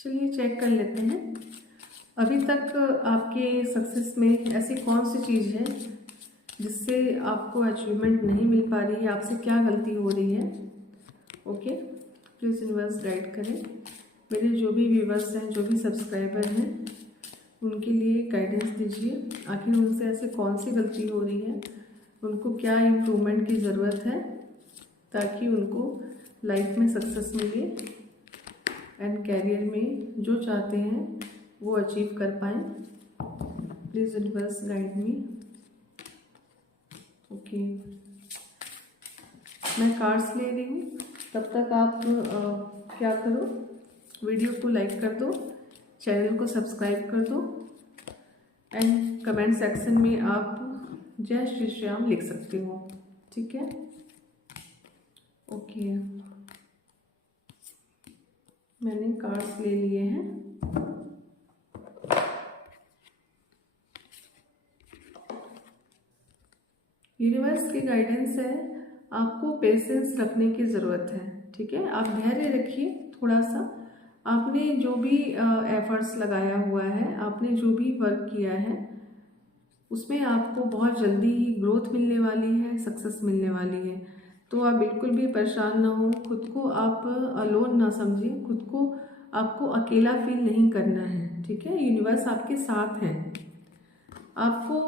चलिए चेक कर लेते हैं अभी तक आपके सक्सेस में ऐसी कौन सी चीज़ है जिससे आपको अचीवमेंट नहीं मिल पा रही है, आपसे क्या गलती हो रही है। ओके, प्लीज़ यूनिवर्स गाइड करें। मेरे जो भी व्यूवर्स हैं, जो भी सब्सक्राइबर हैं, उनके लिए गाइडेंस दीजिए। आखिर उनसे ऐसे कौन सी गलती हो रही है, उनको क्या इम्प्रूवमेंट की ज़रूरत है ताकि उनको लाइफ में सक्सेस मिले एंड कैरियर में जो चाहते हैं वो अचीव कर पाएँ। Please universe guide me. Okay, मैं कार्ड्स ले रही हूँ। तब तक आप क्या करो, वीडियो को लाइक कर दो, चैनल को सब्सक्राइब कर दो एंड कमेंट सेक्शन में आप जय श्री श्याम लिख सकते हो। ठीक है, ओके, मैंने कार्ड्स ले लिए हैं। यूनिवर्स की गाइडेंस है, आपको पेशेंस रखने की ज़रूरत है। ठीक है, आप धैर्य रखिए थोड़ा सा। आपने जो भी एफर्ट्स लगाया हुआ है, आपने जो भी वर्क किया है, उसमें आपको बहुत जल्दी ही ग्रोथ मिलने वाली है, सक्सेस मिलने वाली है। तो आप बिल्कुल भी परेशान ना हो, खुद को आप अलोन ना समझिए, खुद को आपको अकेला फील नहीं करना है। ठीक है, यूनिवर्स आपके साथ है। आपको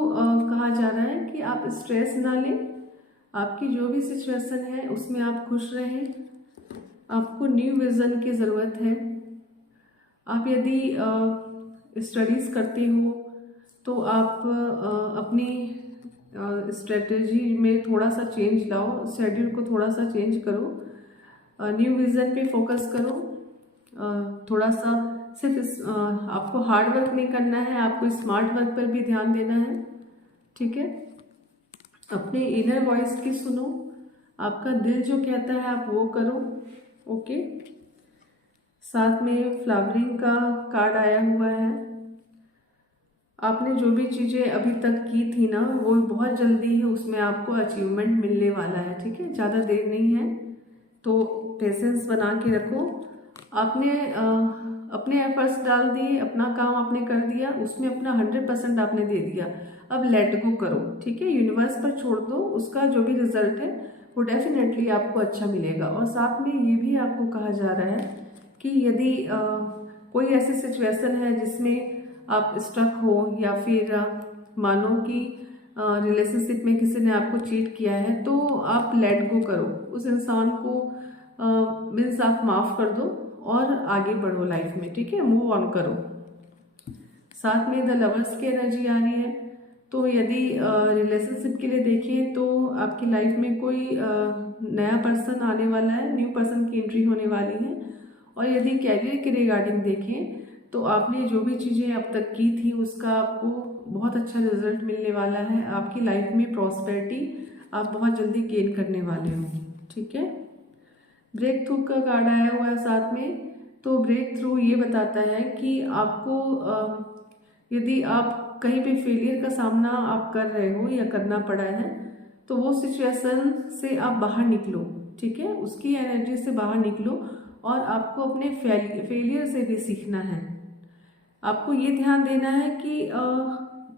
कहा जा रहा है कि आप स्ट्रेस ना लें, आपकी जो भी सिचुएशन है उसमें आप खुश रहें। आपको न्यू विज़न की ज़रूरत है। आप यदि स्टडीज़ करते हो तो आप अपनी स्ट्रेटजी में थोड़ा सा चेंज लाओ, शेड्यूल को थोड़ा सा चेंज करो, न्यू विज़न पे फोकस करो। थोड़ा सा सिर्फ आपको हार्ड वर्क नहीं करना है, आपको स्मार्ट वर्क पर भी ध्यान देना है। ठीक है, अपने इनर वॉइस की सुनो, आपका दिल जो कहता है आप वो करो। ओके, साथ में फ्लावरिंग का कार्ड आया हुआ है। आपने जो भी चीज़ें अभी तक की थी ना, वो बहुत जल्दी ही उसमें आपको अचीवमेंट मिलने वाला है। ठीक है, ज़्यादा देर नहीं है, तो पेशेंस बना के रखो। आपने अपने एफर्ट्स डाल दिए, अपना काम आपने कर दिया, उसमें अपना 100% आपने दे दिया। अब लेट गो करो। ठीक है, यूनिवर्स पर छोड़ दो, उसका जो भी रिजल्ट है वो डेफिनेटली आपको अच्छा मिलेगा। और साथ में ये भी आपको कहा जा रहा है कि यदि कोई ऐसी सिचुएशन है जिसमें आप स्टक हो, या फिर मानो कि रिलेशनशिप में किसी ने आपको चीट किया है, तो आप लेट गो करो उस इंसान को, मीन्स आप माफ़ कर दो और आगे बढ़ो लाइफ में। ठीक है, मूव ऑन करो। साथ में द लवर्स की एनर्जी आ रही है। तो यदि रिलेशनशिप के लिए देखें तो आपकी लाइफ में कोई नया पर्सन आने वाला है, न्यू पर्सन की एंट्री होने वाली है। और यदि कैरियर के रिगार्डिंग देखें तो आपने जो भी चीज़ें अब तक की थी उसका आपको बहुत अच्छा रिजल्ट मिलने वाला है। आपकी लाइफ में प्रॉस्पेरिटी आप बहुत जल्दी गेन करने वाले हो। ठीक है, ब्रेक थ्रू का कार्ड आया हुआ है साथ में। तो ब्रेक थ्रू ये बताता है कि आपको यदि आप कहीं पे फेलियर का सामना आप कर रहे हो या करना पड़ा है, तो वो सिचुएशन से आप बाहर निकलो। ठीक है, उसकी एनर्जी से बाहर निकलो और आपको अपने फेलियर से भी सीखना है। आपको ये ध्यान देना है कि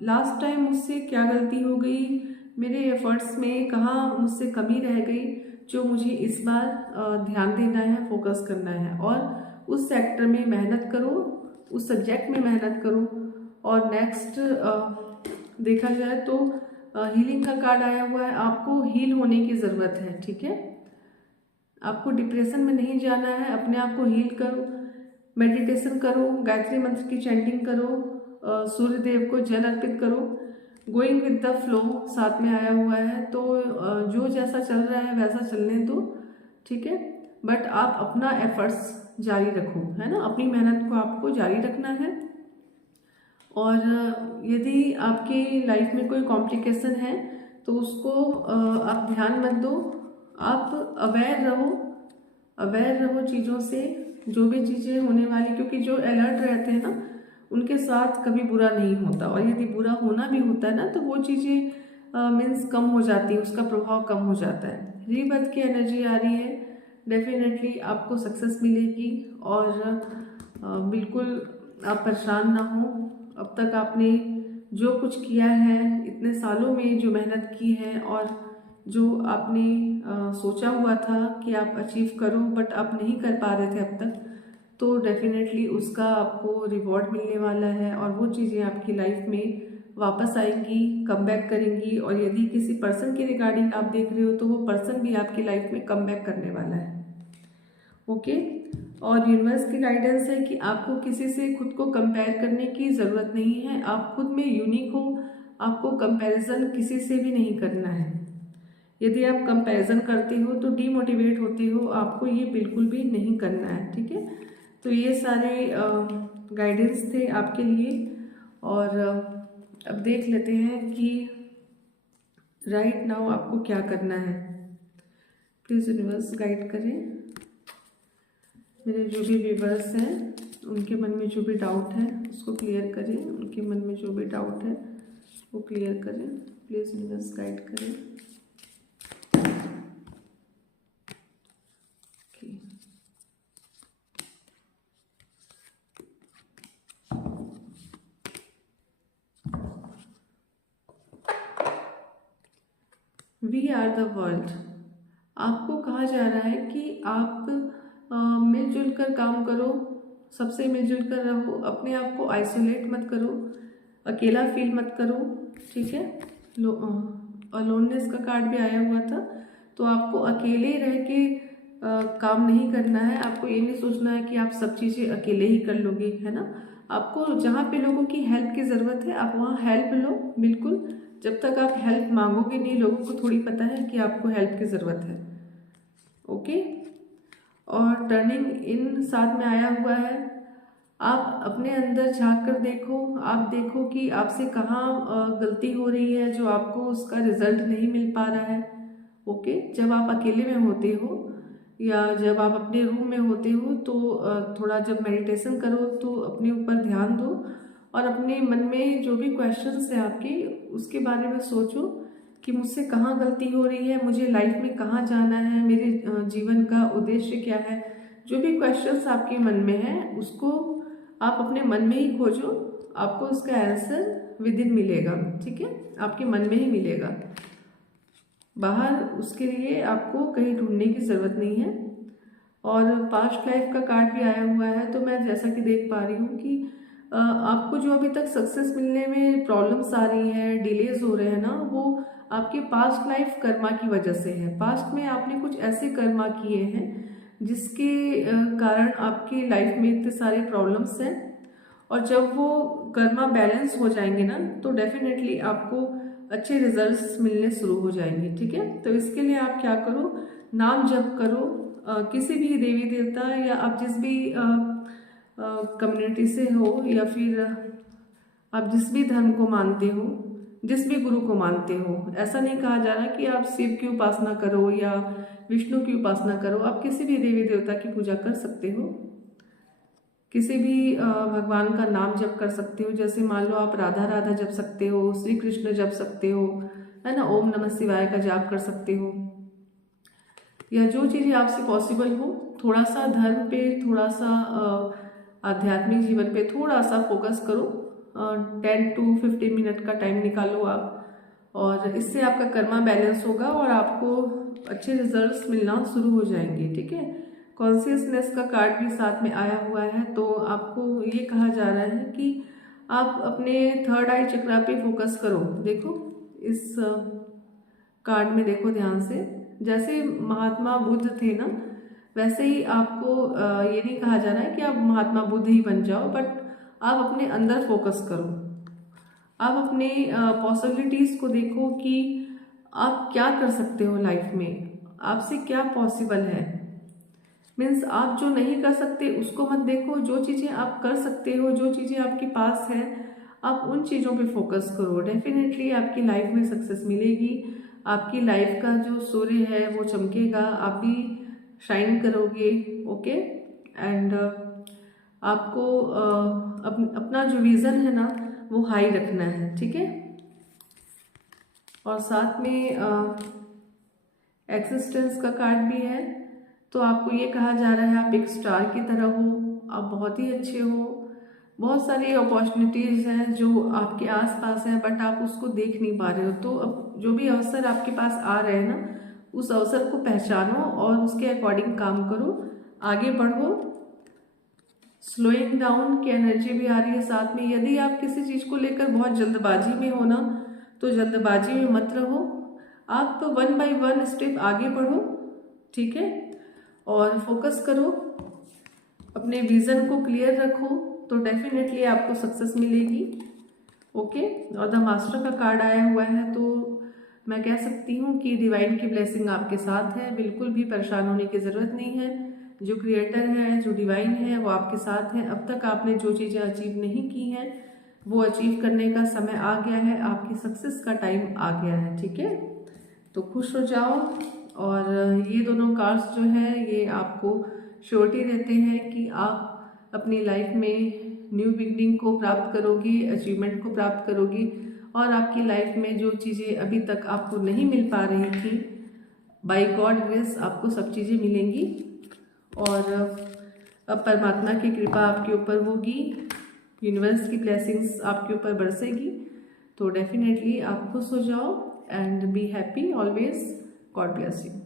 लास्ट टाइम मुझसे क्या गलती हो गई, मेरे एफर्ट्स में कहाँ मुझसे कमी रह गई, जो मुझे इस बार ध्यान देना है, फोकस करना है। और उस सेक्टर में मेहनत करो, उस सब्जेक्ट में मेहनत करो। और नेक्स्ट देखा जाए तो हीलिंग का कार्ड आया हुआ है। आपको हील होने की ज़रूरत है। ठीक है, आपको डिप्रेशन में नहीं जाना है, अपने आप को हील करो, मेडिटेशन करो, गायत्री मंत्र की चैंटिंग करो, सूर्य देव को जल अर्पित करो। गोइंग विद द फ्लो साथ में आया हुआ है। तो जो जैसा चल रहा है वैसा चलने दो। ठीक है, बट आप अपना एफर्ट्स जारी रखो, है ना, अपनी मेहनत को आपको जारी रखना है। और यदि आपकी लाइफ में कोई कॉम्प्लिकेशन है तो उसको आप ध्यान मत दो, आप अवेयर रहो चीज़ों से, जो भी चीज़ें होने वाली, क्योंकि जो अलर्ट रहते हैं ना उनके साथ कभी बुरा नहीं होता। और यदि बुरा होना भी होता है ना तो वो चीज़ें मीन्स कम हो जाती है, उसका प्रभाव कम हो जाता है। रीबर्थ की एनर्जी आ रही है, डेफिनेटली आपको सक्सेस मिलेगी। और बिल्कुल आप परेशान ना हो। अब तक आपने जो कुछ किया है, इतने सालों में जो मेहनत की है और जो आपने सोचा हुआ था कि आप अचीव करो बट आप नहीं कर पा रहे थे अब तक, तो डेफिनेटली उसका आपको रिवॉर्ड मिलने वाला है और वो चीज़ें आपकी लाइफ में वापस आएंगी, कम बैक करेंगी। और यदि किसी पर्सन के रिगार्डिंग आप देख रहे हो तो वो पर्सन भी आपकी लाइफ में कम बैक करने वाला है। ओके। और यूनिवर्स की गाइडेंस है कि आपको किसी से खुद को कंपेयर करने की ज़रूरत नहीं है। आप खुद में यूनिक हो, आपको कंपैरिजन किसी से भी नहीं करना है। यदि आप कंपैरिजन करते हो तो डीमोटिवेट होते हो, आपको ये बिल्कुल भी नहीं करना है। ठीक है, तो ये सारे गाइडेंस थे आपके लिए। और अब देख लेते हैं कि राइट नाउ आपको क्या करना है। प्लीज़ यूनिवर्स गाइड करें। मेरे जो भी व्यूवर्स हैं उनके मन में जो भी डाउट है उसको क्लियर करें, उनके मन में जो भी डाउट है वो क्लियर करें। प्लीज़ यूनिवर्स गाइड करें। We are the world. आपको कहा जा रहा है कि आप मिलजुल कर काम करो, सबसे मिलजुल कर रहो, अपने आप को आइसोलेट मत करो, अकेला फील मत करो। ठीक है, अलोननेस का कार्ड भी आया हुआ था, तो आपको अकेले रह के काम नहीं करना है। आपको ये नहीं सोचना है कि आप सब चीज़ें अकेले ही कर लोगे, है ना। आपको जहाँ पे लोगों की हेल्प की ज़रूरत है आप वहाँ हेल्प लो, बिल्कुल। जब तक आप हेल्प मांगोगे नहीं, लोगों को थोड़ी पता है कि आपको हेल्प की ज़रूरत है। ओके। और टर्निंग इन साथ में आया हुआ है। आप अपने अंदर झांक कर देखो, आप देखो कि आपसे कहाँ गलती हो रही है जो आपको उसका रिजल्ट नहीं मिल पा रहा है। ओके। जब आप अकेले में होते हो या जब आप अपने रूम में होते हो तो थोड़ा जब मेडिटेशन करो तो अपने ऊपर ध्यान दो और अपने मन में जो भी क्वेश्चंस है आपके उसके बारे में सोचो कि मुझसे कहाँ गलती हो रही है, मुझे लाइफ में कहाँ जाना है, मेरे जीवन का उद्देश्य क्या है। जो भी क्वेश्चंस आपके मन में है उसको आप अपने मन में ही खोजो, आपको उसका आंसर विद इन मिलेगा। ठीक है, आपके मन में ही मिलेगा, बाहर उसके लिए आपको कहीं ढूंढने की ज़रूरत नहीं है। और पास्ट लाइफ का कार्ड भी आया हुआ है, तो मैं जैसा कि देख पा रही हूँ कि आपको जो अभी तक सक्सेस मिलने में प्रॉब्लम्स आ रही हैं, डिलेज हो रहे हैं ना, वो आपके पास्ट लाइफ कर्मा की वजह से है। पास्ट में आपने कुछ ऐसे कर्मा किए हैं जिसके कारण आपकी लाइफ में इतने सारे प्रॉब्लम्स हैं। और जब वो कर्मा बैलेंस हो जाएंगे ना तो डेफिनेटली आपको अच्छे रिजल्ट्स मिलने शुरू हो जाएंगे। ठीक है, तो इसके लिए आप क्या करो, नाम जप करो, किसी भी देवी देवता या आप जिस भी कम्युनिटी से हो या फिर आप जिस भी धर्म को मानते हो, जिस भी गुरु को मानते हो। ऐसा नहीं कहा जा रहा कि आप शिव की उपासना करो या विष्णु की उपासना करो, आप किसी भी देवी देवता की पूजा कर सकते हो, किसी भी भगवान का नाम जप कर सकते हो। जैसे मान लो आप राधा राधा जप सकते हो, श्री कृष्ण जप सकते हो, है ना, ओम नमः शिवाय का जाप कर सकते हो, या जो चीज़ें आपसे पॉसिबल हो। थोड़ा सा धर्म पे, थोड़ा सा आध्यात्मिक जीवन पे थोड़ा सा फोकस करो। 10 to 15 मिनट का टाइम निकालो आप, और इससे आपका कर्मा बैलेंस होगा और आपको अच्छे रिजल्ट्स मिलना शुरू हो जाएंगे। ठीक है, कॉन्शियसनेस का कार्ड भी साथ में आया हुआ है, तो आपको ये कहा जा रहा है कि आप अपने थर्ड आई चक्रा पे फोकस करो। देखो इस कार्ड में, देखो ध्यान से, जैसे महात्मा बुद्ध थे ना, वैसे ही आपको ये नहीं कहा जा रहा है कि आप महात्मा बुद्ध ही बन जाओ, बट आप अपने अंदर फोकस करो। आप अपने पॉसिबिलिटीज़ को देखो कि आप क्या कर सकते हो लाइफ में, आपसे क्या पॉसिबल है। मीन्स आप जो नहीं कर सकते उसको मत देखो, जो चीज़ें आप कर सकते हो, जो चीज़ें आपके पास है, आप उन चीज़ों पे फोकस करो। डेफिनेटली आपकी लाइफ में सक्सेस मिलेगी, आपकी लाइफ का जो सूर्य है वो चमकेगा, आप भी शाइन करोगे। ओके। एंड आपको अपना जो विज़न है ना वो हाई रखना है। ठीक है, और साथ में एक्सिस्टेंस का कार्ड भी है, तो आपको ये कहा जा रहा है आप एक स्टार की तरह हो, आप बहुत ही अच्छे हो। बहुत सारी अपॉर्चुनिटीज़ हैं जो आपके आसपास हैं, बट आप उसको देख नहीं पा रहे हो। तो अब जो भी अवसर आपके पास आ रहे हैं ना, उस अवसर को पहचानो और उसके अकॉर्डिंग काम करो, आगे बढ़ो। स्लोइंग डाउन की एनर्जी भी आ रही है साथ में। यदि आप किसी चीज़ को लेकर बहुत जल्दबाजी में हो ना, तो जल्दबाजी में मत रहो, आप 1 बाय 1 स्टेप आगे बढ़ो, ठीक है। और फोकस करो, अपने विज़न को क्लियर रखो, तो डेफिनेटली आपको सक्सेस मिलेगी। ओके, और द मास्टर का कार्ड आया हुआ है, तो मैं कह सकती हूँ कि डिवाइन की ब्लेसिंग आपके साथ है। बिल्कुल भी परेशान होने की ज़रूरत नहीं है। जो क्रिएटर है, जो डिवाइन है, वो आपके साथ है। अब तक आपने जो चीज़ें अचीव नहीं की हैं, वो अचीव करने का समय आ गया है, आपकी सक्सेस का टाइम आ गया है, ठीक है। तो खुश हो जाओ। और ये दोनों कार्ड्स जो हैं, ये आपको श्योरिटी देते हैं कि आप अपनी लाइफ में न्यू बिगनिंग को प्राप्त करोगी, अचीवमेंट को प्राप्त करोगी, और आपकी लाइफ में जो चीज़ें अभी तक आपको नहीं मिल पा रही थी, बाय गॉड ग्रेस आपको सब चीज़ें मिलेंगी। और अब परमात्मा की कृपा आपके ऊपर होगी, यूनिवर्स की ब्लेसिंग्स आपके ऊपर बरसेगी। तो डेफिनेटली आप खुश हो जाओ and be happy always. God bless you.